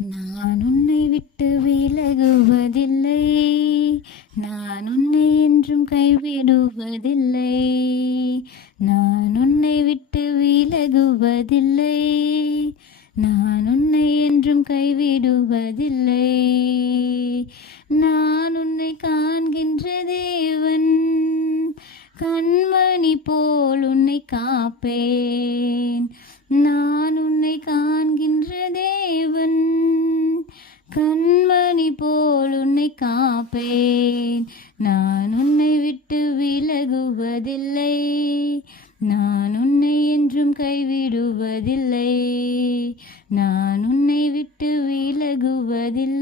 நான் உன்னை விட்டு விலகுவதில்லை, நான் உன்னை என்றும் கைவிடுவதில்லை. நான் உன்னை விட்டு விலகுவதில்லை, நான் உன்னை என்றும் கைவிடுவதில்லை. நான் உன்னை காண்கின்ற தேவன், கண்மணி போல் உன்னை காப்பேன். நான் உன்னை காண்கின்ற தேவன், கண்மணி போல் உன்னை காப்பேன். நான் உன்னை விட்டு விலகுவதில்லை, நான் உன்னை என்றும் கைவிடுவதில்லை. நான் உன்னை விட்டு விலகுவதில்லை.